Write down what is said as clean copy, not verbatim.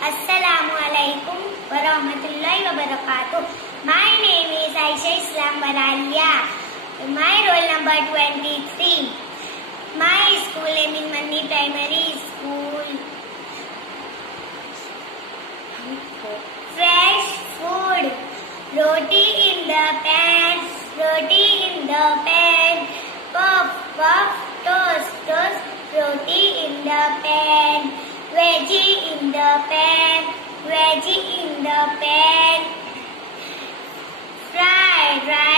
Assalamu alaikum wa rahmatullahi wa barakatuh. My name is Aisha Islam Baralia. My roll number 23. My school name is Manni Primary School. Fresh food. Roti in the pan. Roti in the pan. Puff, puff, toast, toast. Roti in the pan. Veggie in the pan. Veggie in the pan. Fried rice.